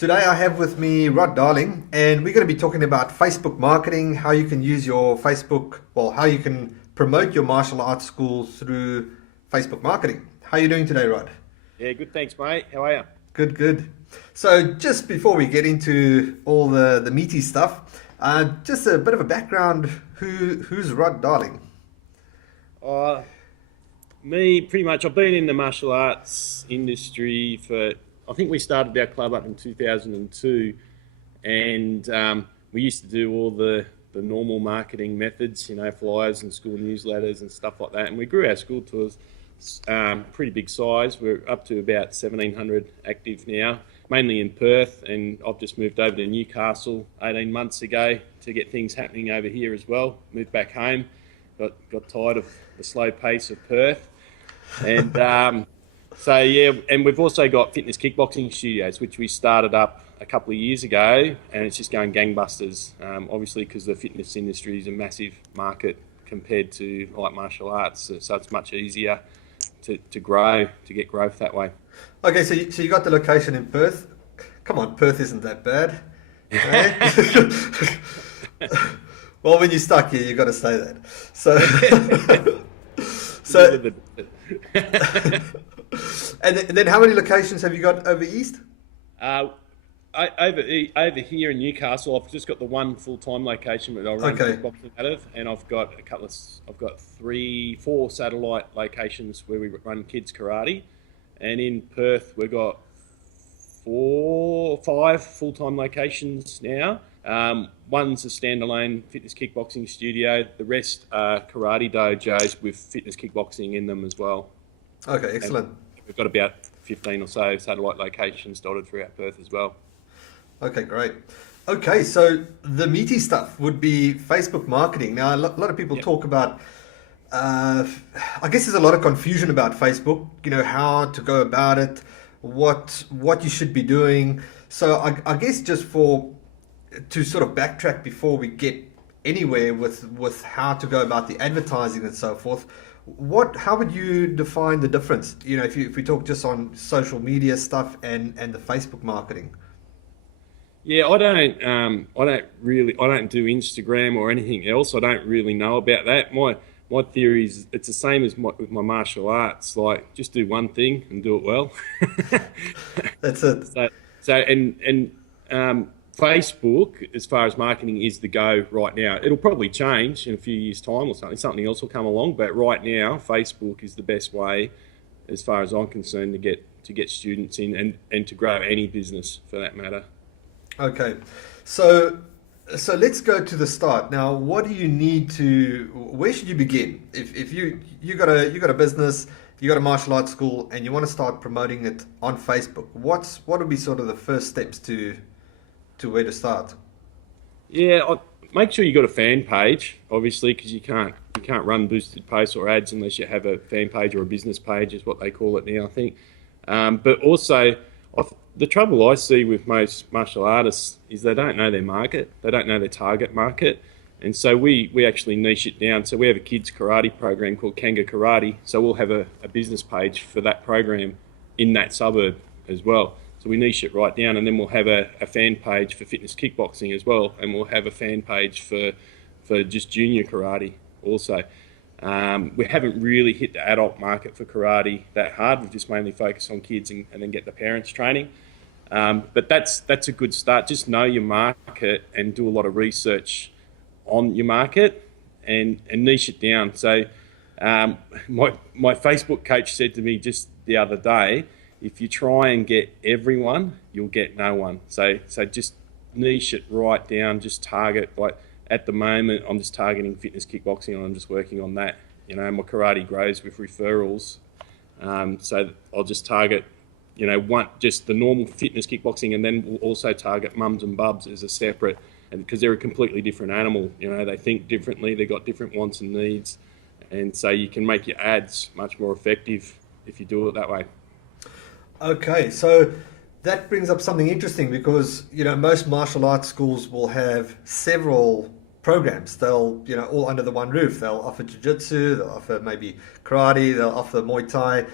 Today I have with me Rod Darling, and we're going to be talking about Facebook marketing, how you can use your Facebook, well, how you can promote your martial arts school through Facebook marketing. How are you doing today, Rod? Yeah, good. Thanks, mate. How are you? Good, good. So just before we get into all the meaty stuff, just a bit of a background. Who's Rod Darling? Uh, Me, pretty much. I've been in the martial arts industry for. I think we started our club up in 2002, and we used to do all the normal marketing methods, flyers and school newsletters and stuff like that. And we grew our school to a pretty big size. We're up to about 1,700 active now, mainly in Perth, and I've just moved over to Newcastle 18 months ago to get things happening over here as well. Moved back home, got tired of the slow pace of Perth, and so yeah, and we've also got fitness kickboxing studios, which we started up a couple of years ago, and it's just going gangbusters. Obviously, because the fitness industry is a massive market compared to like martial arts, so it's much easier to grow, to get growth that way. Okay, so you got the location in Perth. Come on, Perth isn't that bad. Eh? Well, when you're stuck here, you've got to stay there. So, so, and then how many locations have you got over east? Uh, over here in Newcastle, I've just got the one full-time location that I run Okay, kickboxing out of, and I've got four satellite locations where we run kids karate, and in Perth we've got five full-time locations now. One's a standalone fitness kickboxing studio. The rest are karate dojos with fitness kickboxing in them as well. okay, And excellent. we've got about 15 or so satellite locations dotted throughout Perth as well. Okay, great. Okay, so the meaty stuff would be Facebook marketing. Now, a lot of people Yep. talk about, uh, I guess there's a lot of confusion about Facebook, how to go about it, what you should be doing. So I guess just to sort of backtrack before we get anywhere with how to go about the advertising and so forth, how would you define the difference? If we talk just on social media stuff and the Facebook marketing. Yeah, I don't do Instagram or anything else. I don't really know about that. My theory is it's the same as with my martial arts. Like, just do one thing and do it well. That's it. so, so, Facebook, as far as marketing, is the go right now. It'll probably change in a few years' time or something. Something else will come along, but right now, Facebook is the best way, as far as I'm concerned, to get students in and to grow any business for that matter. Okay, so let's go to the start. Now, what do you need to? Where should you begin? If you got a business, you got a martial arts school, and you want to start promoting it on Facebook, what would be sort of the first steps to where to start? Yeah, make sure you got a fan page, obviously, because you can't run boosted posts or ads unless you have a fan page or a business page, is what they call it now, I think. But also, the trouble I see with most martial artists is they don't know their market, they don't know their target market, and so we actually niche it down. So we have a kids karate program called Kanga Karate, so we'll have a business page for that program in that suburb as well. So we niche it right down, and then we'll have a fan page for fitness kickboxing as well, and we'll have a fan page for just junior karate also. We haven't really hit the adult market for karate that hard. We've just mainly focused on kids and then get the parents training. But that's a good start. Just know your market and do a lot of research on your market and niche it down. So my Facebook coach said to me just the other day, if you try and get everyone, you'll get no one. So just niche it right down. Just target, like, at the moment, I'm just targeting fitness kickboxing, and I'm just working on that. My karate grows with referrals, so I'll just target, just the normal fitness kickboxing, and then we'll also target mums and bubs as a separate, and because they're a completely different animal. They think differently, they've got different wants and needs, and so you can make your ads much more effective if you do it that way. Okay, so that brings up something interesting because most martial arts schools will have several programs. They'll all under the one roof. They'll offer jiu-jitsu, they'll offer maybe karate, they'll offer Muay Thai,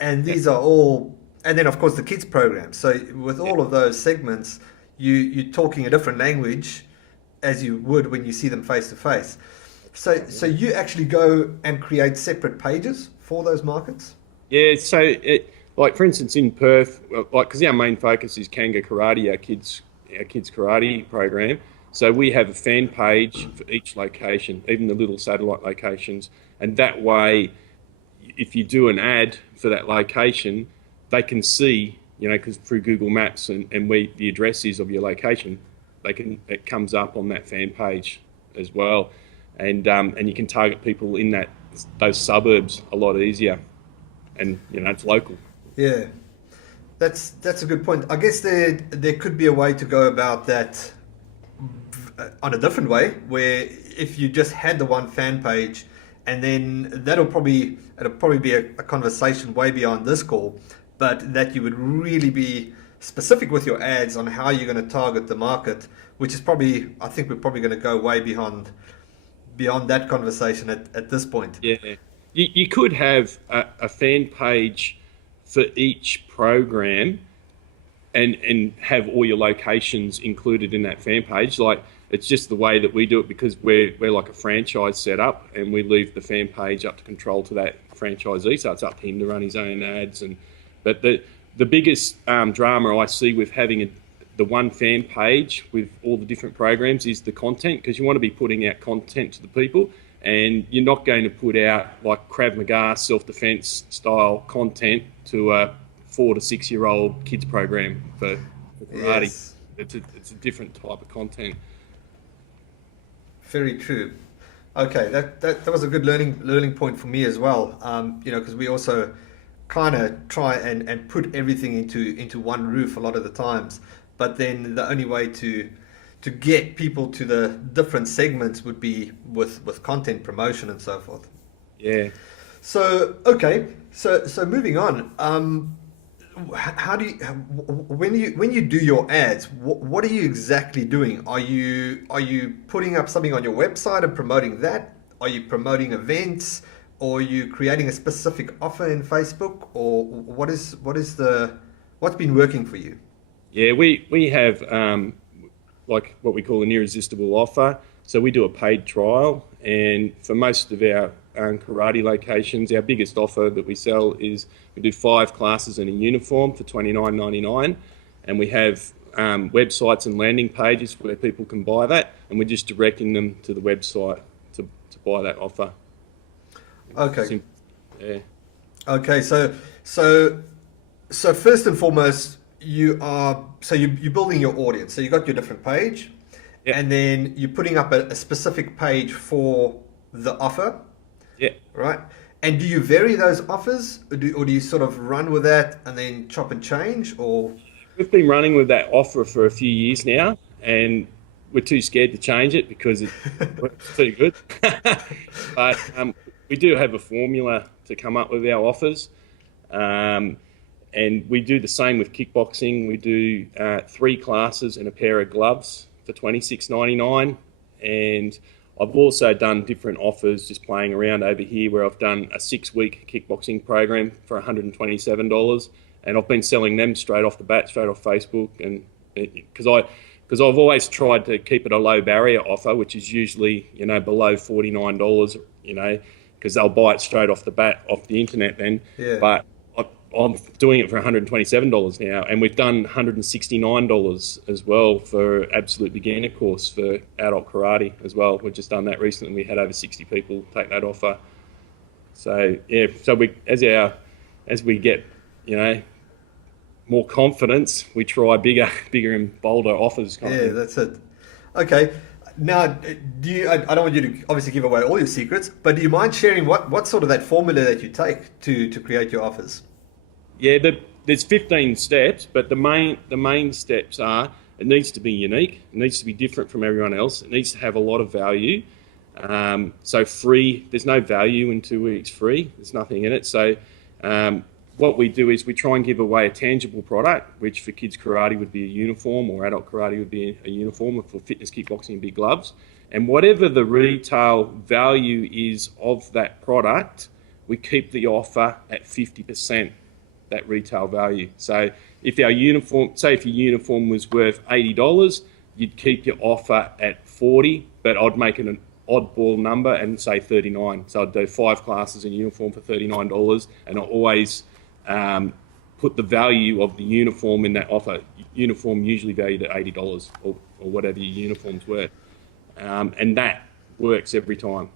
and Yeah. these are all And then, of course, the kids program. So with all of those segments, you're talking a different language as you would when you see them face to face. So you actually go and create separate pages for those markets? Yeah, so like for instance in Perth, like because our main focus is Kanga Karate, our kids karate program. So we have a fan page for each location, even the little satellite locations, and that way, if you do an ad for that location, they can see, because through Google Maps and where the address is of your location, it comes up on that fan page as well, and you can target people in those suburbs a lot easier, and it's local. Yeah, that's a good point. I guess there could be a way to go about that on a different way, where if you just had the one fan page, and then it'll probably be a conversation way beyond this call, but that you would really be specific with your ads on how you're going to target the market, which is probably, I think we're probably going to go way beyond that conversation at this point. Yeah, you could have a fan page for each program, and have all your locations included in that fan page. Like, it's just the way that we do it, because we're like a franchise setup, and we leave the fan page up to control to that franchisee. So it's up to him to run his own ads. But the biggest drama I see with having the one fan page with all the different programs is the content, because you want to be putting out content to the people, and you're not going to put out like Krav Maga self-defense style content to a 4 to 6 year old kids program for karate. Yes. It's a different type of content. Very true. Okay, that was a good learning point for me as well. Because we also kind of try and put everything into one roof a lot of the times, but then the only way to get people to the different segments would be with content promotion and so forth. Yeah. So okay, so moving on. How do you when you do your ads? What are you exactly doing? Are you putting up something on your website and promoting that? Are you promoting events? Or are you creating a specific offer in Facebook? Or what's been working for you? Yeah, we have like what we call an irresistible offer. So we do a paid trial, and for most of our karate locations, our biggest offer that we sell is we do 5 classes in a uniform for $29.99, and we have websites and landing pages where people can buy that, and we're just directing them to the website to buy that offer. Okay. Yeah. Okay. So first and foremost, you're building your audience. So you got your different page, Yeah. and then you're putting up a specific page for the offer. Yeah. Right. And do you vary those offers, or do you sort of run with that and then chop and change, or? We've been running with that offer for a few years now, and we're too scared to change it because it's too good. But we do have a formula to come up with our offers, and we do the same with kickboxing. We do 3 classes and a pair of gloves for $26.99, and I've also done different offers just playing around over here, where I've done a 6-week kickboxing program for $127, and I've been selling them straight off the bat, straight off Facebook, and because I've always tried to keep it a low barrier offer, which is usually below $49, because they'll buy it straight off the bat off the internet then. Yeah. But I'm doing it for $127 now, and we've done $169 as well for absolute beginner course for adult karate as well. We've just done that recently. We had over 60 people take that offer. So yeah, so as we get more confidence, we try bigger and bolder offers. Yeah, that's it. Okay. Now, I don't want you to obviously give away all your secrets, but do you mind sharing what sort of that formula that you take to create your offers? Yeah, there's 15 steps, but the main steps are: it needs to be unique, it needs to be different from everyone else, it needs to have a lot of value. So free, there's no value in 2 weeks free, there's nothing in it. So what we do is we try and give away a tangible product, which for kids karate would be a uniform, or adult karate would be a uniform, or for fitness kickboxing, big gloves. And whatever the retail value is of that product, we keep the offer at 50%. that retail value. So if your uniform was worth $80, you'd keep your offer at 40, but I'd make it an oddball number and say 39. So I'd do 5 classes in uniform for $39, and I always put the value of the uniform in that offer. Uniform usually valued at $80 or whatever your uniform's worth, and that works every time.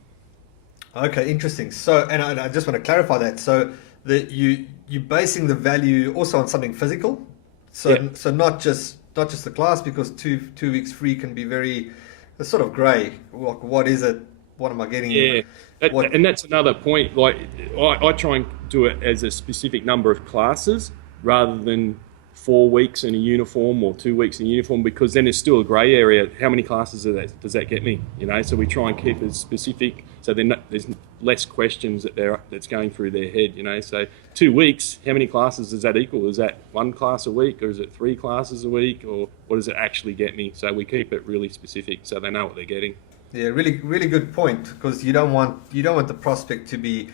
Okay, interesting. So, and I just want to clarify that. So that you're basing the value also on something physical. So Yeah. so not just the class, because two weeks free can be very, it's sort of grey. What is it? What am I getting? Yeah, What? and that's another point. Like I try and do it as a specific number of classes rather than 4 weeks in a uniform or 2 weeks in a uniform, because then there's still a grey area. How many classes does that get me? So we try and keep it specific, so there's less questions that's going through their head. So 2 weeks, how many classes does that equal? Is that 1 class a week, or is it 3 classes a week, or what does it actually get me? So we keep it really specific so they know what they're getting. Yeah, really, really good point, because you don't want the prospect to be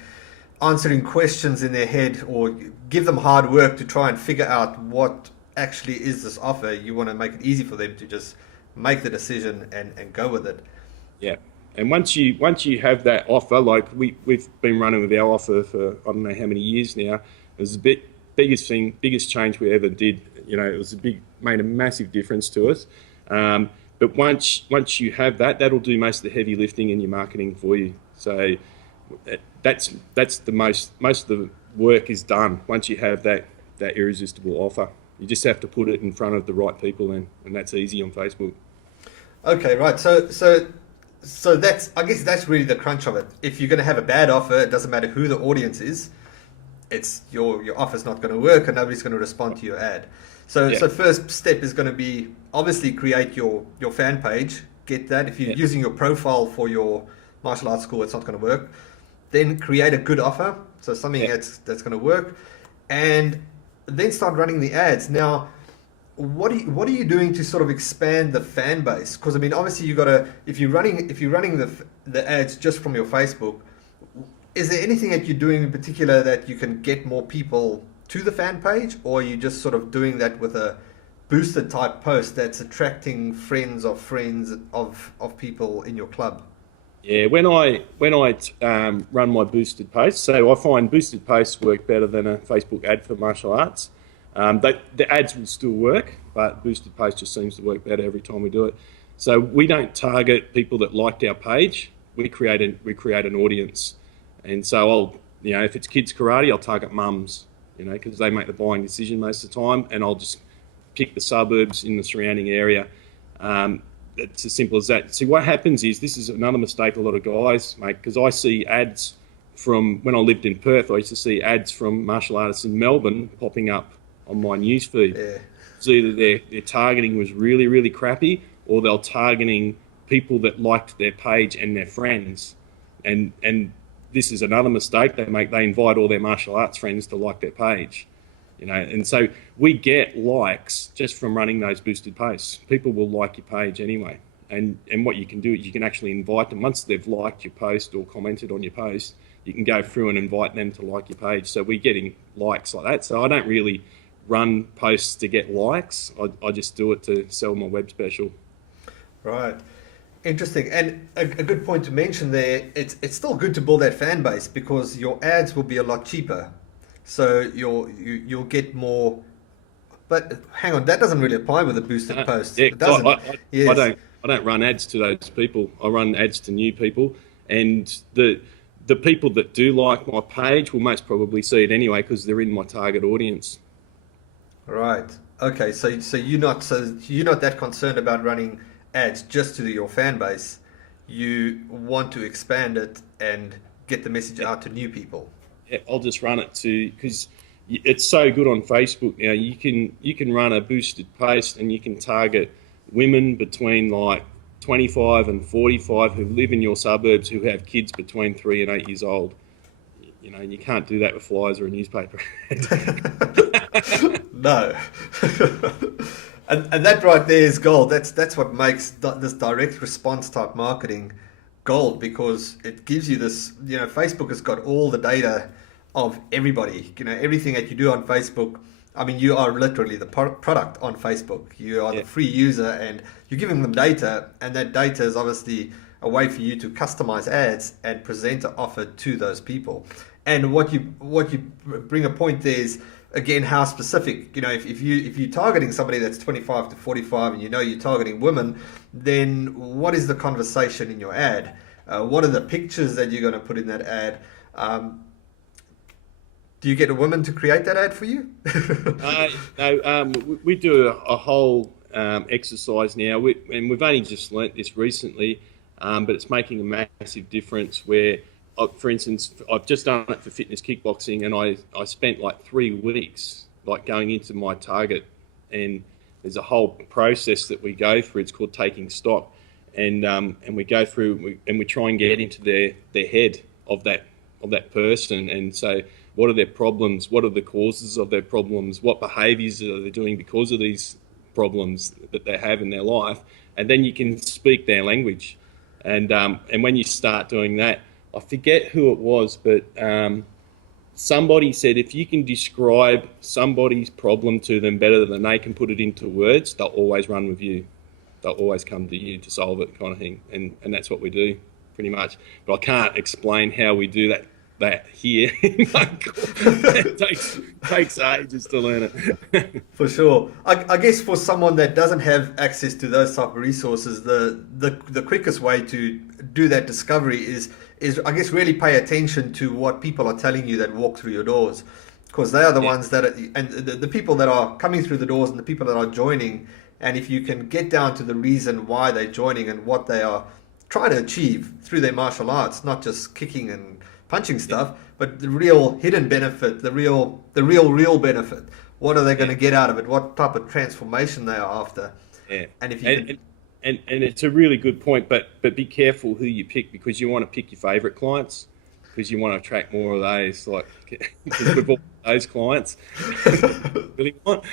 answering questions in their head or give them hard work to try and figure out what actually is this offer. You want to make it easy for them to just make the decision and go with it. Yeah, and once you have that offer, like we've been running with our offer for I don't know how many years now. It was the biggest change we ever did. It was made a massive difference to us. But once you have that, that'll do most of the heavy lifting in your marketing for you. So that's the most of the work is done once you have that irresistible offer. You just have to put it in front of the right people, and that's easy on Facebook. Okay, right. So that's, I guess that's really the crunch of it. If you're going to have a bad offer, it doesn't matter who the audience is. It's your offer's not going to work, and nobody's going to respond to your ad. So first step is going to be obviously create your fan page. Get that. If you're using your profile for your martial arts school, it's not going to work. Then create a good offer, so something that's going to work, and then start running the ads. Now, what are you doing to sort of expand the fan base? Because I mean, obviously you got to, if you're running the ads just from your Facebook, is there anything that you're doing in particular that you can get more people to the fan page, or are you just sort of doing that with a boosted type post that's attracting friends of people in your club? Yeah, when I run my boosted posts, so I find boosted posts work better than a Facebook ad for martial arts. The ads will still work, but boosted posts just seems to work better every time we do it. So we don't target people that liked our page. We create an audience, and so if it's kids karate, I'll target mums, because they make the buying decision most of the time, and I'll just pick the suburbs in the surrounding area. It's as simple as that. See, what happens is, this is another mistake a lot of guys make, because I see ads from, when I lived in Perth, I used to see ads from martial artists in Melbourne popping up on my newsfeed. Yeah. So either their targeting was really, really crappy, or they're targeting people that liked their page and their friends. And this is another mistake they make. They invite all their martial arts friends to like their page. And so we get likes just from running those boosted posts. People will like your page anyway. And what you can do is you can actually invite them. Once they've liked your post or commented on your post, you can go through and invite them to like your page. So we're getting likes like that. So I don't really run posts to get likes. I just do it to sell my web special. Right. Interesting. And a good point to mention there, it's still good to build that fan base, because your ads will be a lot cheaper. So you'll get more. But hang on, that doesn't really apply with a boosted post. Yeah, it doesn't. I don't run ads to those people. I run ads to new people, and the people that do like my page will most probably see it anyway, because they're in my target audience. Right. Okay. So you're not that concerned about running ads just to your fan base. You want to expand it and get the message out to new people. Yeah, I'll just run it because it's so good on Facebook now. You can run a boosted post, and you can target women between like 25 and 45 who live in your suburbs, who have kids between 3 and 8 years old. And you can't do that with flyers or a newspaper. No. And that right there is gold. That's what makes this direct response type marketing gold, because it gives you this, Facebook has got all the data of everybody. You know, everything that you do on Facebook. I mean, you are literally the product on Facebook. You are Yeah. the free user, and you're giving them data, and that data is obviously a way for you to customize ads and present an offer to those people. And what you bring a point there is, again, how specific. You know, if you're targeting somebody that's 25 to 45, and you know you're targeting women, then what is the conversation in your ad? What are the pictures that you're going to put in that ad? Do you get a woman to create that ad for you? No, we do a whole exercise now, and we've only just learnt this recently, but it's making a massive difference. Where, for instance, I've just done it for fitness kickboxing, and I spent like 3 weeks like going into my target, and there's a whole process that we go through. It's called taking stock, and we go through and we try and get into their head of that person, and so what are their problems, what are the causes of their problems, what behaviours are they doing because of these problems that they have in their life, and then you can speak their language. And when you start doing that, I forget who it was, but somebody said if you can describe somebody's problem to them better than they can put it into words, they'll always run with you. They'll always come to you to solve it, kind of thing. And that's what we do, pretty much. But I can't explain how we do that here. It takes ages to learn it. For sure. I guess for someone that doesn't have access to those type of resources, the quickest way to do that discovery is I guess really pay attention to what people are telling you that walk through your doors, because they are the ones that are, and the people that are coming through the doors and the people that are joining. And if you can get down to the reason why they're joining and what they are trying to achieve through their martial arts, not just kicking and punching stuff, but the real hidden benefit, the real benefit. What are they going to get out of it? What type of transformation they are after? Yeah. And if you and it's a really good point, but be careful who you pick, because you want to pick your favourite clients, because you want to attract more of those, like, because we've all those clients really want.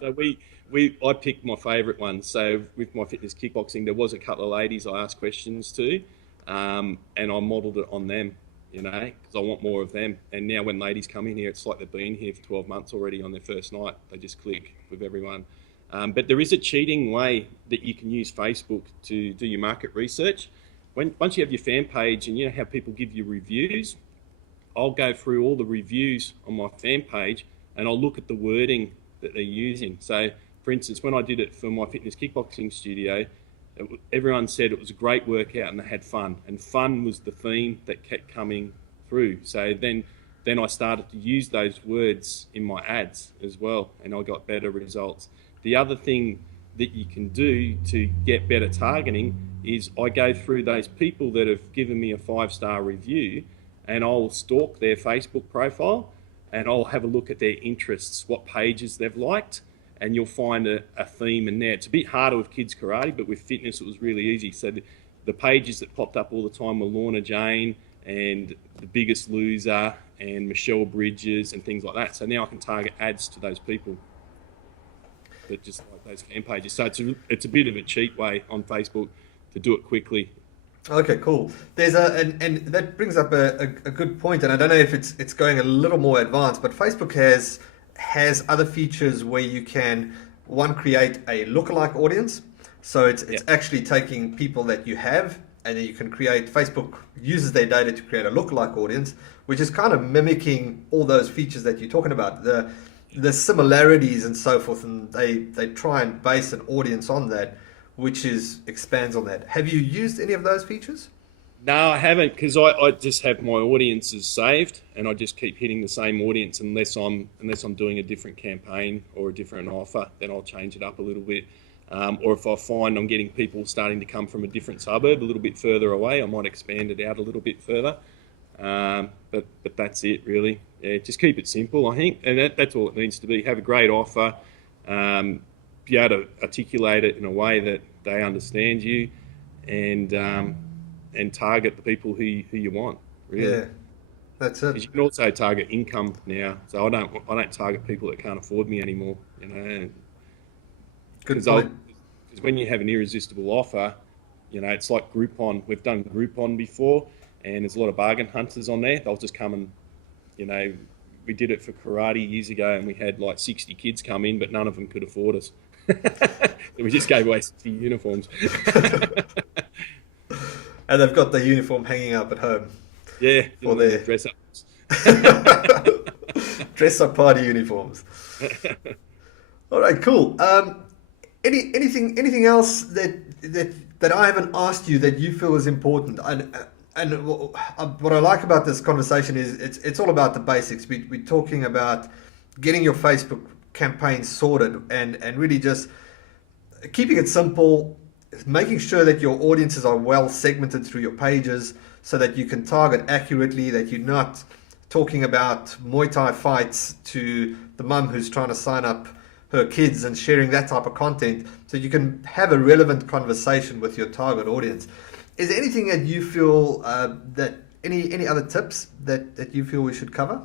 So I picked my favourite ones. So with my fitness kickboxing, there was a couple of ladies I asked questions to, and I modelled it on them, you know, because I want more of them. And now when ladies come in here, it's like they've been here for 12 months already on their first night. They just click with everyone. But there is a cheating way that you can use Facebook to do your market research. Once you have your fan page and you know how people give you reviews, I'll go through all the reviews on my fan page and I'll look at the wording that they're using. So, for instance, when I did it for my fitness kickboxing studio, everyone said it was a great workout and they had fun. And fun was the theme that kept coming through. So then I started to use those words in my ads as well, and I got better results. The other thing that you can do to get better targeting is I go through those people that have given me a 5-star review, and I'll stalk their Facebook profile and I'll have a look at their interests, what pages they've liked, and you'll find a theme in there. It's a bit harder with kids karate, but with fitness it was really easy. So the pages that popped up all the time were Lorna Jane and The Biggest Loser and Michelle Bridges and things like that. So now I can target ads to those people that just like those fan pages. So it's a bit of a cheap way on Facebook to do it quickly. Okay, cool. There's and that brings up a good point, and I don't know if it's going a little more advanced, but Facebook has other features where you can create a lookalike audience. So it's actually taking people that you have, and then you can create. Facebook uses their data to create a lookalike audience, which is kind of mimicking all those features that you're talking about, the similarities and so forth, and they try and base an audience on that, which expands on that. Have you used any of those features? No, I haven't, because I just have my audiences saved, and I just keep hitting the same audience unless I'm doing a different campaign or a different offer. Then I'll change it up a little bit, or if I find I'm getting people starting to come from a different suburb a little bit further away, I might expand it out a little bit further. But that's it really. Yeah, just keep it simple, I think, and that's all it needs to be. Have a great offer, be able to articulate it in a way that they understand you, and target the people who you want. Really. Yeah, that's it. 'Cause you can also target income now, so I don't target people that can't afford me anymore. You know, Good point. Because when you have an irresistible offer, you know, it's like Groupon. We've done Groupon before. and there's a lot of bargain hunters on there. They'll just come and, you know, we did it for karate years ago, and we had like 60 kids come in, but none of them could afford us. We just gave away 60 uniforms. And they've got the uniform hanging up at home Yeah, for their dress ups. dress up party uniforms. All right, cool. Anything else that I haven't asked you that you feel is important? And what I like about this conversation is it's all about the basics. We're talking about getting your Facebook campaign sorted and really just keeping it simple, making sure that your audiences are well segmented through your pages so that you can target accurately, that you're not talking about Muay Thai fights to the mum who's trying to sign up her kids and sharing that type of content, so you can have a relevant conversation with your target audience. Is there anything that you feel that any other tips that you feel we should cover?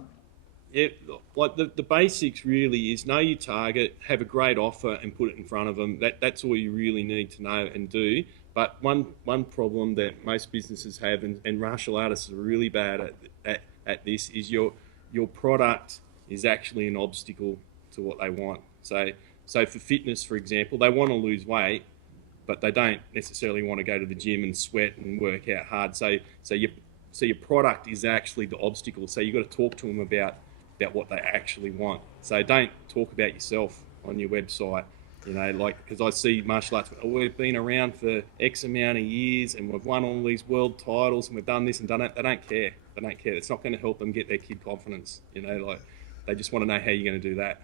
Yeah, like the basics really is know your target, have a great offer, and put it in front of them. That's all you really need to know and do. But one problem that most businesses have, and martial artists are really bad at this, is your product is actually an obstacle to what they want. So for fitness, for example, they want to lose weight, but they don't necessarily want to go to the gym and sweat and work out hard. So your product is actually the obstacle. So you've got to talk to them about what they actually want. So don't talk about yourself on your website. You know, like, because I see martial arts, we've been around for X amount of years and we've won all these world titles and we've done this and done that. They don't care. It's not going to help them get their kid confidence. You know, like, they just want to know how you're going to do that.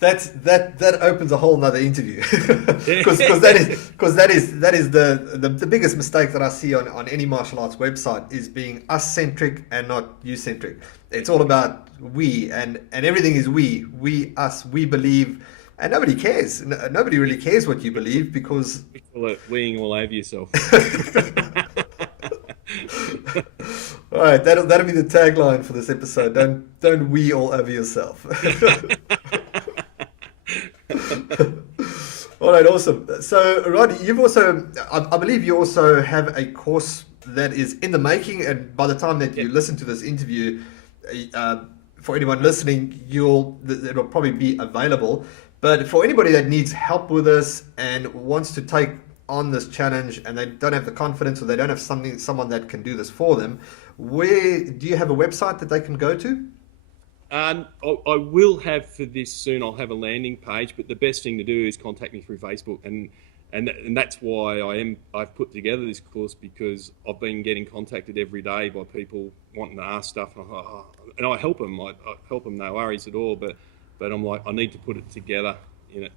That opens a whole nother interview, because that is the biggest mistake that I see on any martial arts website, is being us centric and not you centric. It's all about we, and everything is we us, we believe, and nobody cares. Nobody really cares what you believe, because You call it weeing all over yourself. all right, that'll be the tagline for this episode. Don't we all over yourself. All right, awesome. So, Rod, you've also, I believe you also have a course that is in the making, and by the time that you listen to this interview, for anyone listening, it'll probably be available. But for anybody that needs help with this and wants to take on this challenge, and they don't have the confidence, or they don't have someone that can do this for them, where do you have a website that they can go to? I will have for this soon. I'll have a landing page, but the best thing to do is contact me through Facebook, and that's why I've put together this course, because I've been getting contacted every day by people wanting to ask stuff, and I help them. I help them, no worries at all. But I'm like, I need to put it together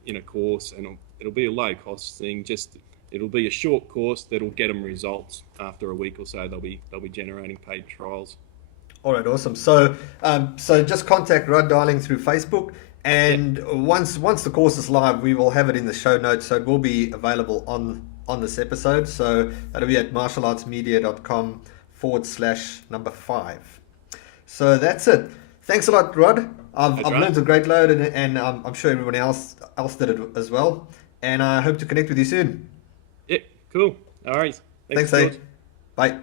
in a course, and it'll be a low cost thing. It'll be a short course that'll get them results after a week or so. They'll be generating paid trials. All right, awesome. So just contact Rod Darling through Facebook, and once the course is live, we will have it in the show notes, so it will be available on this episode. So that'll be at martialartsmedia.com/5. So that's it. Thanks a lot, Rod. I've learned a great load, and I'm sure everybody else did it as well. And I hope to connect with you soon. Yeah, cool. All right. Thanks, Bye.